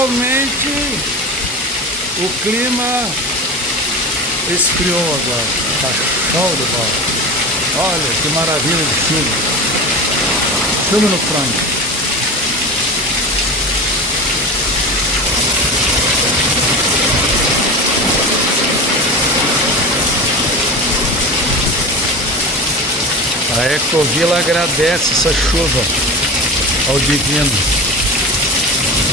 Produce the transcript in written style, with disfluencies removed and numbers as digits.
Finalmente o clima esfriou agora. Tá show de bola. Olha que maravilha de chuva. Chuva no frango. A Ecovila agradece essa chuva ao divino.